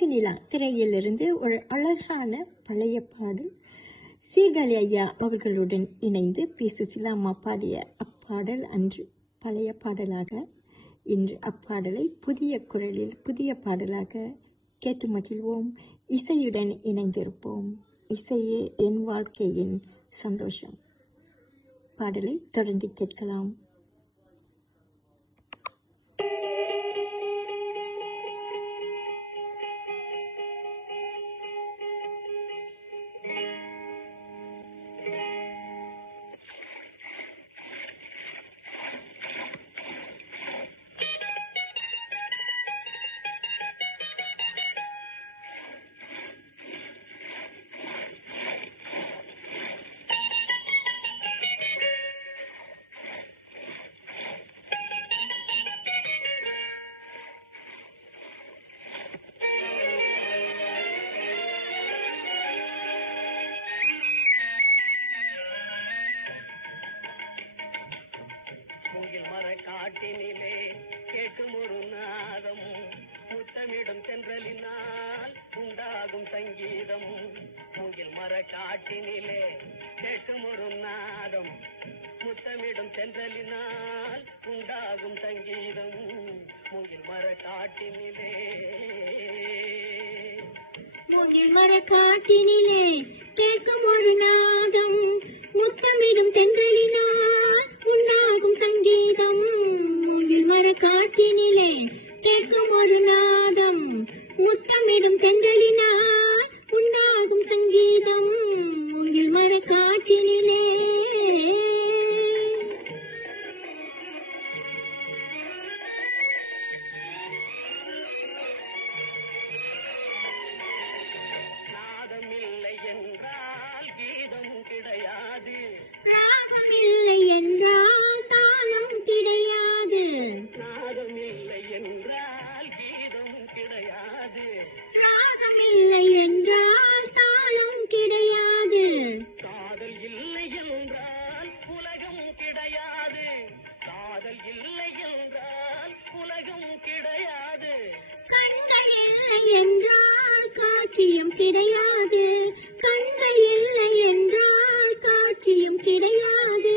அழகு நிலா திரையிலிருந்து ஒரு அழகான பழைய பாடல். சீர்காழி ஐயா அவர்களுடன் இணைந்து பி. சுசீலா அம்மா பாடிய அப்பாடல் அன்று பழைய பாடலாக, இன்று அப்பாடலை புதிய குரலில் புதிய பாடலாக கேட்டு மகிழ்வோம். இசையுடன் இணைந்திருப்போம். இசையே என் வாழ்க்கையின் சந்தோஷம். பாடலை தொடர்ந்து கேட்கலாம். காட்டினிலே கேட்கும் ஒரு நாதம், முத்தமிடும் தென்றலினால் உண்டாகும் சங்கீதம். மூங்கில் மர காட்டினிலே கேட்கும் ஒரு நாதம், முத்தமிடும் தென்றலினால் உண்டாகும் சங்கீதம். மூங்கில் மர காட்டினிலே மூங்கில் மர காட்டினிலே கேட்கும் ஒரு நாதம், முத்தமிடும் தென்றலினால் உண்டாகும் சங்கீதம். மூங்கில் மர காட்டினிலே கேட்கும் ஒரு நாதம், முத்தமிடும் தென்றலினால் உண்டாகும் சங்கீதம். மூங்கில் மர காட்டினிலே நாதமில்லை என்றால் கீதம் கிடையாது, ராகமில்லை என்றால் தாளம் கிடையாது. நாதமில்லை என்றால் கீதம் கிடையாது, ராகமில்லை என்றால் தாளம் கிடையாது. காதல் இல்லை என்றால் உலகம் கிடையாது, காதல் இல்லை என்றால் உலகம் கிடையாது. கண்கள் இல்லை என்றால் காட்சியும் கிடையாது, கண்கள் இல்லை என்றால் காட்சியும் கிடையாது.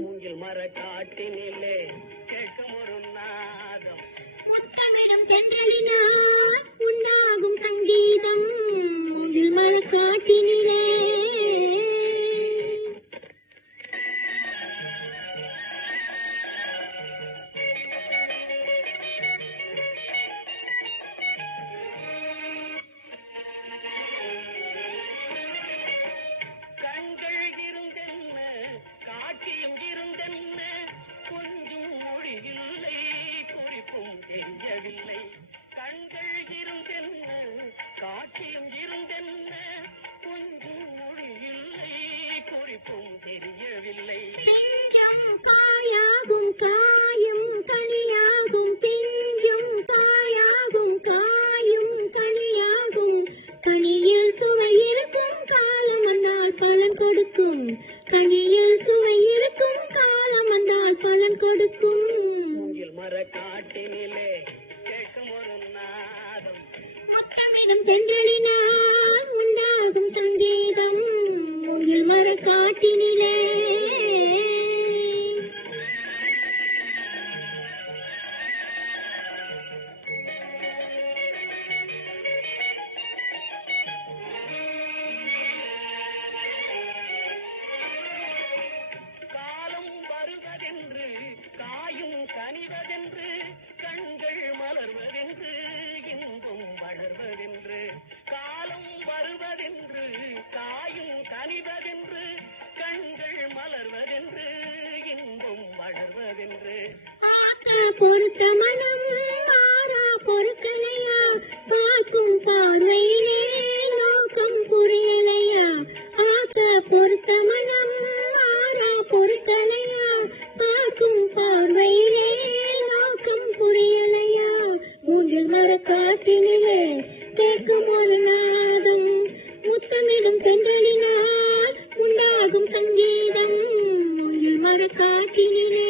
மூங்கில் மர காட்டினிலே கேட்கும் ஒரு நாதம், முத்தமிடும் தென்றலினால் உண்டாகும் சங்கீதம். மூங்கில் மர காட்டினிலே கண்கள் இருந்தென்ன காட்சியும் இருந்தென்ன, கொஞ்சம் மொழி இல்லை குறிப்பும் தெரியவில்லை. கண்கள் இருந்தென்ன காட்சியும் இருந்தென்ன, கொஞ்சம் மொழி இல்லை குறிப்பும் தெரியவில்லை. பிஞ்சும் காயாகும் காயும் கனியாகும், பிஞ்சும் காயாகும் காயும் கனியாகும். கனியில் சுவை இருக்கும் காலம் வந்தால் பலன் கொடுக்கும், கனியில் சுவை இருக்கும் காலம் வந்தால் பலன் கொடுக்கும். மூங்கில் மர காட்டினிலே கேட்கும் ஒரு நாதம், முத்தமிடும் தென்றலினால் உண்டாகும் சங்கீதம். மூங்கில் மர காட்டினிலே காலம் வருவதென்று காயும் கனிவதென்று, கண்கள் மலர்வதென்று இன்பம் வளர்வதென்று. காலம் வருவதென்று காயும் கனிவதென்று, கண்கள் மலர்வதென்று இன்பம் வளர்வதென்று. ஆக்க பொறுத்த மனம் மாறா பொறுக்கலையா, பார்க்கும் பார்வையிலே நோக்கம் புரியலையா. ஆக்க பொறுத்த மனம் மாறா பொறுக்கலையா, பார்க்கும் பார்வையிலே நோக்கம் புரியலையா. மூங்கில் மர காட்டினிலே கேட்கும் ஒரு நாதம், முத்தமிடும் தென்றலினால் உண்டாகும் சங்கீதம். மூங்கில் மர காட்டினிலே